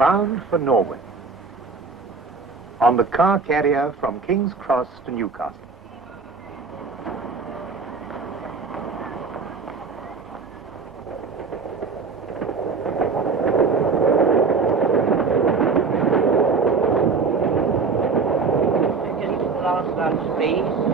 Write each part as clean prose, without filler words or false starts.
bound for Norway on the car carrier from King's Cross to Newcastle.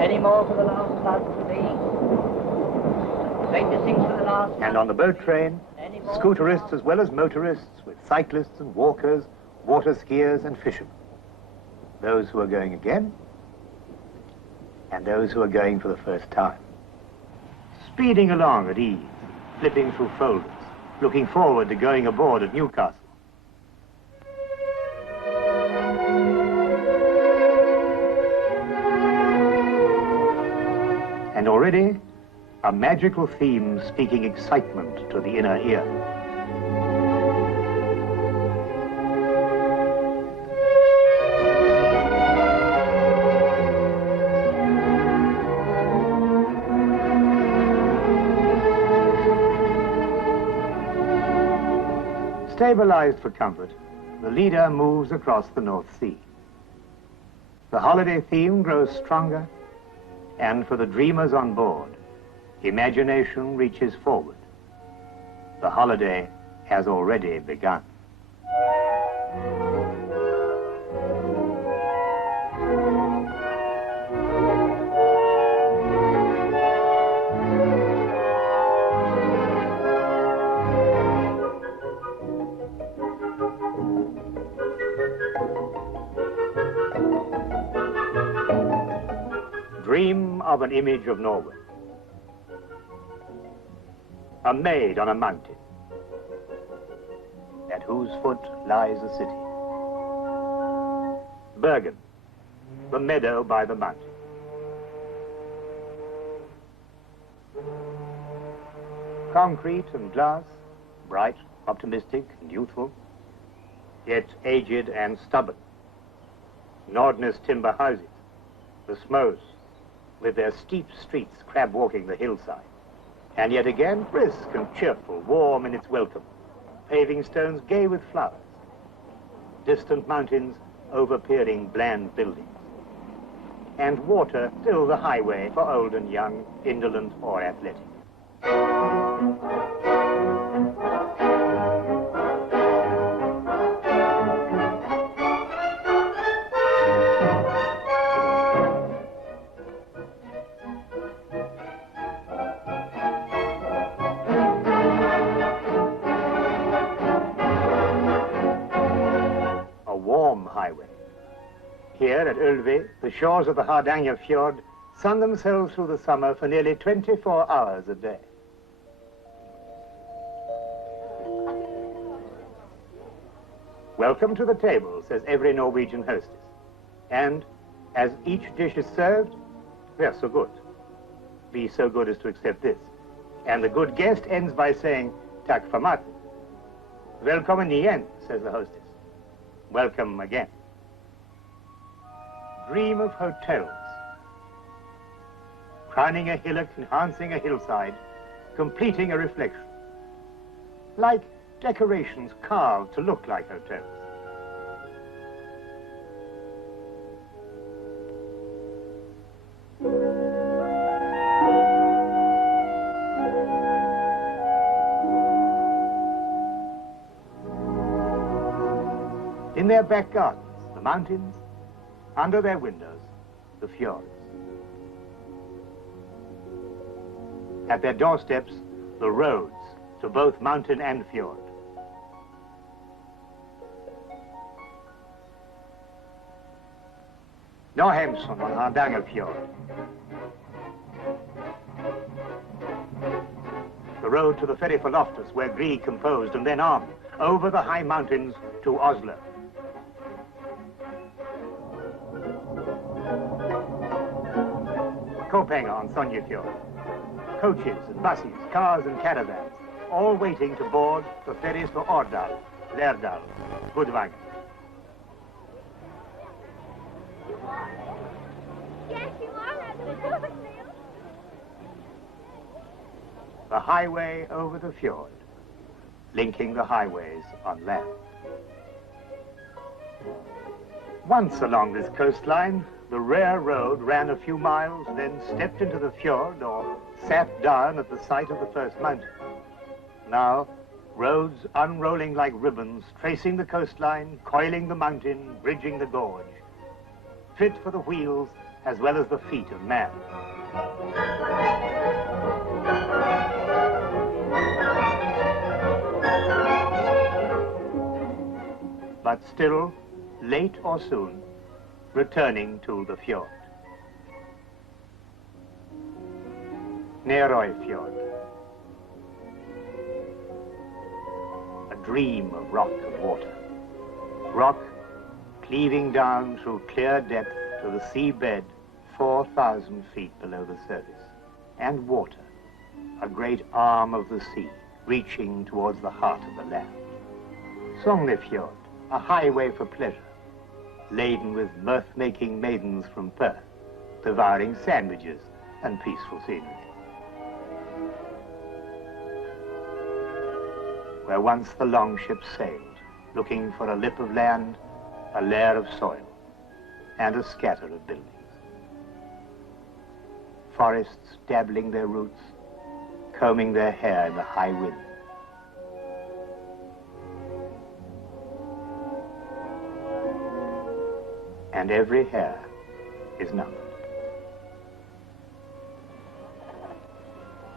Any more for the last lads, please? Take the things for the last. And on the boat train, scooterists as well as motorists, with cyclists and walkers, water skiers and fishermen. Those who are going again, and those who are going for the first time. Speeding along at ease, flipping through folders, looking forward to going aboard at Newcastle. And already, a magical theme speaking excitement to the inner ear. Stabilized for comfort, the leader moves across the North Sea. The holiday theme grows stronger, and for the dreamers on board, imagination reaches forward. The holiday has already begun. Dream of an image of Norway. A maid on a mountain, at whose foot lies a city. Bergen, the meadow by the mountain. Concrete and glass, bright, optimistic and youthful, yet aged and stubborn. Nordnes timber houses, the Smoes, with their steep streets crab-walking the hillside. And yet again, brisk and cheerful, warm in its welcome. Paving stones gay with flowers. Distant mountains overpeering bland buildings. And water still the highway for old and young, indolent or athletic. Here at Ulve, the shores of the Hardanger Fjord sun themselves through the summer for nearly 24 hours a day. Welcome to the table, says every Norwegian hostess. And as each dish is served, they're so good. Be so good as to accept this. And the good guest ends by saying, "Tack for maten." "Velkommen igen," says the hostess. Welcome again. Dream of hotels. Crowning a hillock, enhancing a hillside, completing a reflection. Like decorations carved to look like hotels. In their back gardens, the mountains, under their windows, the fjords. At their doorsteps, the roads to both mountain and fjord. Norheimsson on Hardanger Fjord. The road to the ferry for Loftus, where Grieg composed, and then on, over the high mountains to Oslo. Kopenhagen on Sonjefjord. Coaches and buses, cars and caravans, all waiting to board the ferries for Årdal, Lærdal, Gudvangen. Yes, you are. The highway over the fjord, linking the highways on land. Once along this coastline, the rare road ran a few miles, then stepped into the fjord or sat down at the site of the first mountain. Now, roads unrolling like ribbons, tracing the coastline, coiling the mountain, bridging the gorge, fit for the wheels as well as the feet of man. But still, late or soon, returning to the fjord. Norway Fjord. A dream of rock and water. Rock cleaving down through clear depth to the seabed 4,000 feet below the surface. And water, a great arm of the sea, reaching towards the heart of the land. Fjord, a highway for pleasure, laden with mirth-making maidens from Perth, devouring sandwiches and peaceful scenery. Where once the longship sailed, looking for a lip of land, a layer of soil, and a scatter of buildings. Forests dabbling their roots, combing their hair in the high wind. And every hair is numbered.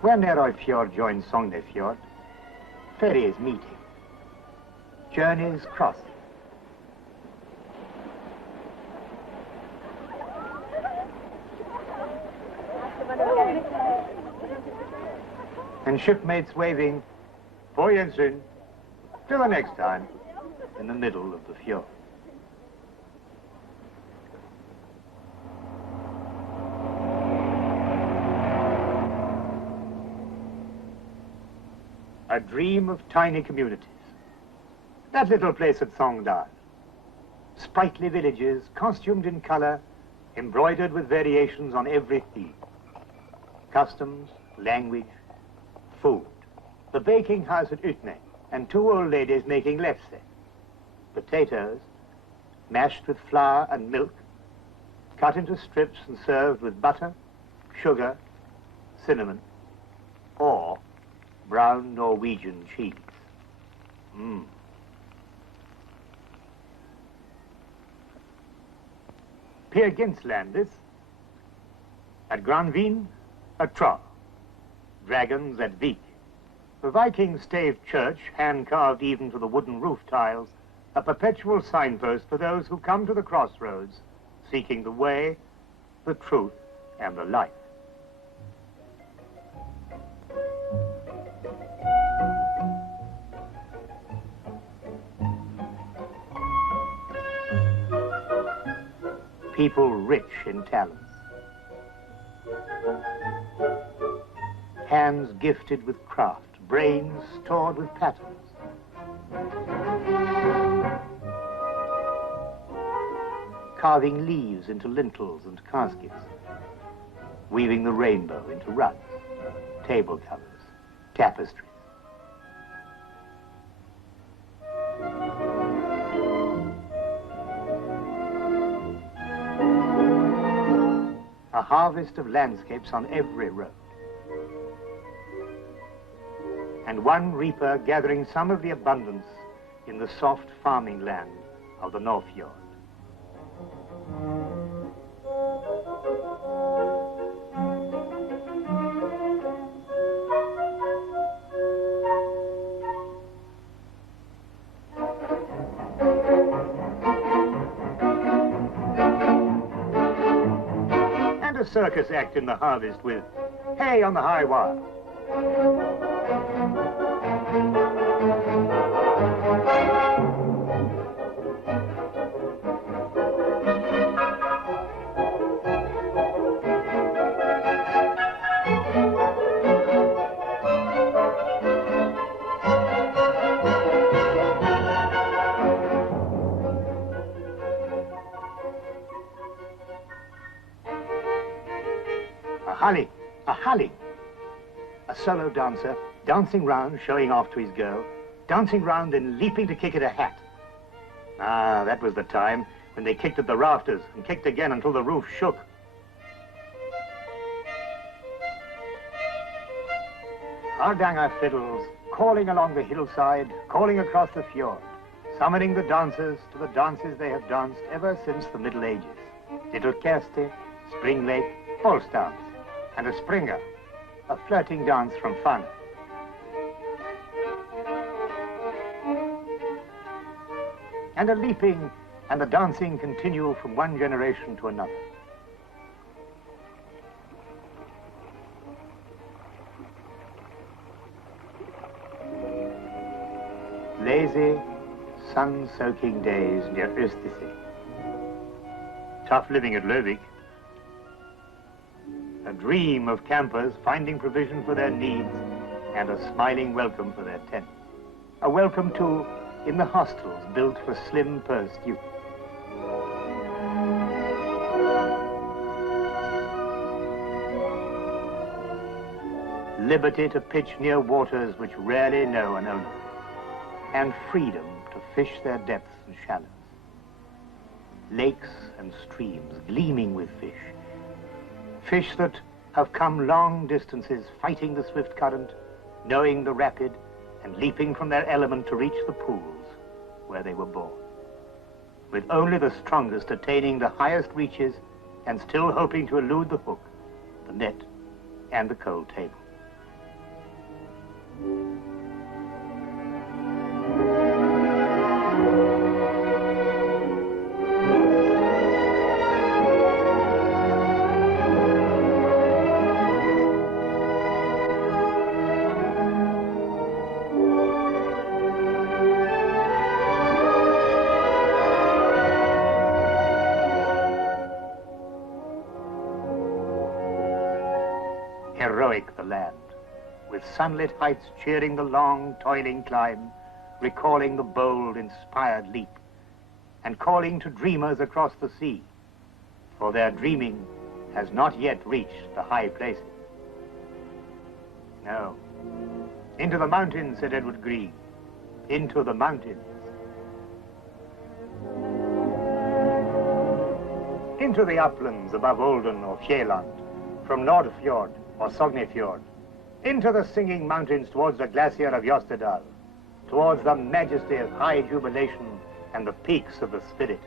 Where Norway Fjord joins Sogne Fjord, ferries meeting, journeys crossing. And shipmates waving, "På Jensyn," till the next time, in the middle of the fjord. A dream of tiny communities. That little place at Sogndal. Sprightly villages, costumed in color, embroidered with variations on every theme. Customs, language, food. The baking house at Utne, and two old ladies making lefse. Potatoes, mashed with flour and milk, cut into strips and served with butter, sugar, cinnamon, or brown Norwegian cheese. Peer Gynt's land, this. At Granvin, a trough. Dragons at Vik. The Viking staved church, hand-carved even to the wooden roof tiles, a perpetual signpost for those who come to the crossroads, seeking the way, the truth, and the life. People rich in talents. Hands gifted with craft, brains stored with patterns. Carving leaves into lintels and caskets. Weaving the rainbow into rugs, table covers, tapestries. A harvest of landscapes on every road. And one reaper gathering some of the abundance in the soft farming land of the North Fjord. A circus act in the harvest with hay on the high wire. A Halling, a solo dancer, dancing round, showing off to his girl, dancing round and leaping to kick at a hat. Ah, that was the time when they kicked at the rafters and kicked again until the roof shook. Hardanger fiddles, calling along the hillside, calling across the fjord, summoning the dancers to the dances they have danced ever since the Middle Ages. Little Kerste, Spring Lake, False Dance, and a Springer, a flirting dance from Fana. And the leaping and the dancing continue from one generation to another. Lazy, sun-soaking days near Östersee. Tough living at Lövik. A dream of campers finding provision for their needs and a smiling welcome for their tent. A welcome, too, in the hostels built for slim-pursed youth. Liberty to pitch near waters which rarely know an owner, and freedom to fish their depths and shallows. Lakes and streams gleaming with fish. Fish that have come long distances fighting the swift current, knowing the rapid, and leaping from their element to reach the pools where they were born. With only the strongest attaining the highest reaches and still hoping to elude the hook, the net, and the cold table. Heroic the land, with sunlit heights cheering the long, toiling climb, recalling the bold, inspired leap, and calling to dreamers across the sea, for their dreaming has not yet reached the high places. No. Into the mountains, said Edward Green. Into the mountains. Into the uplands above Olden or Fjelland, from Nordfjord or Sognefjord, into the singing mountains towards the glacier of Jostedal, towards the majesty of high jubilation and the peaks of the spirit.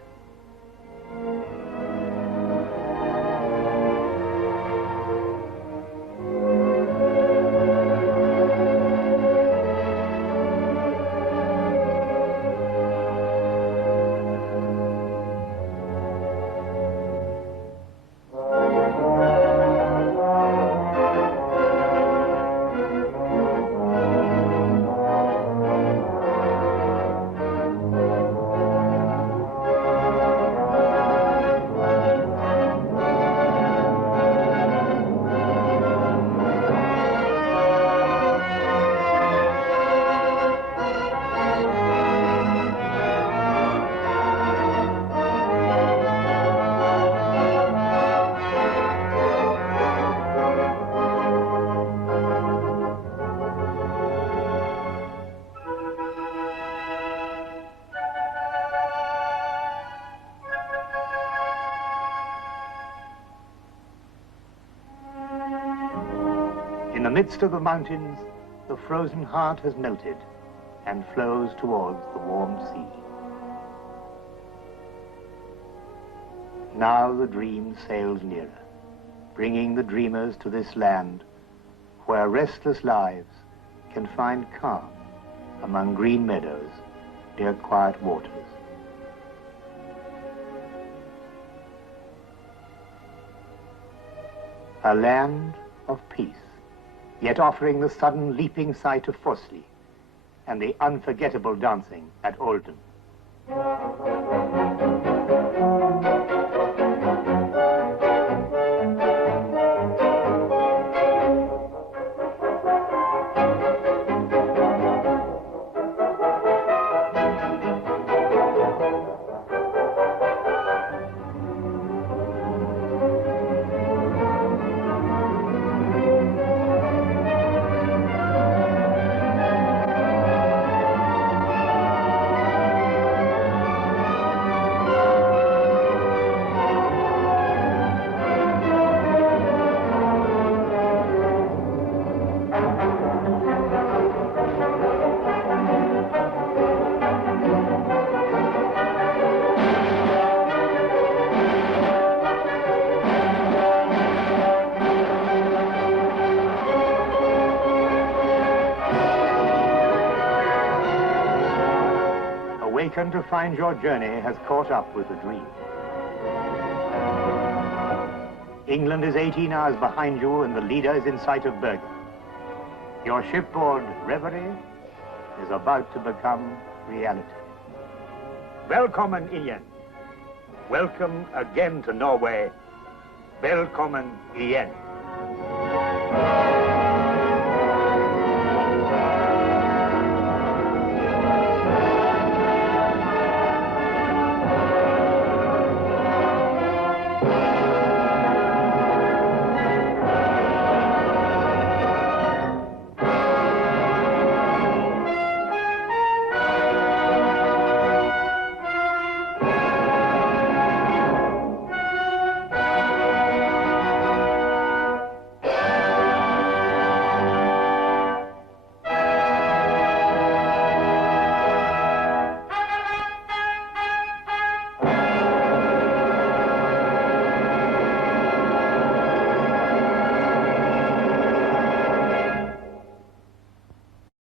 In the midst of the mountains, the frozen heart has melted and flows towards the warm sea. Now the dream sails nearer, bringing the dreamers to this land where restless lives can find calm among green meadows near quiet waters. A land of peace, yet offering the sudden leaping sight of Fosli and the unforgettable dancing at Olden. beacon to find your journey has caught up with the dream. England is 18 hours behind you and the leader is in sight of Bergen. Your shipboard reverie is about to become reality. Velkommen igen. Welcome again to Norway. Velkommen igen.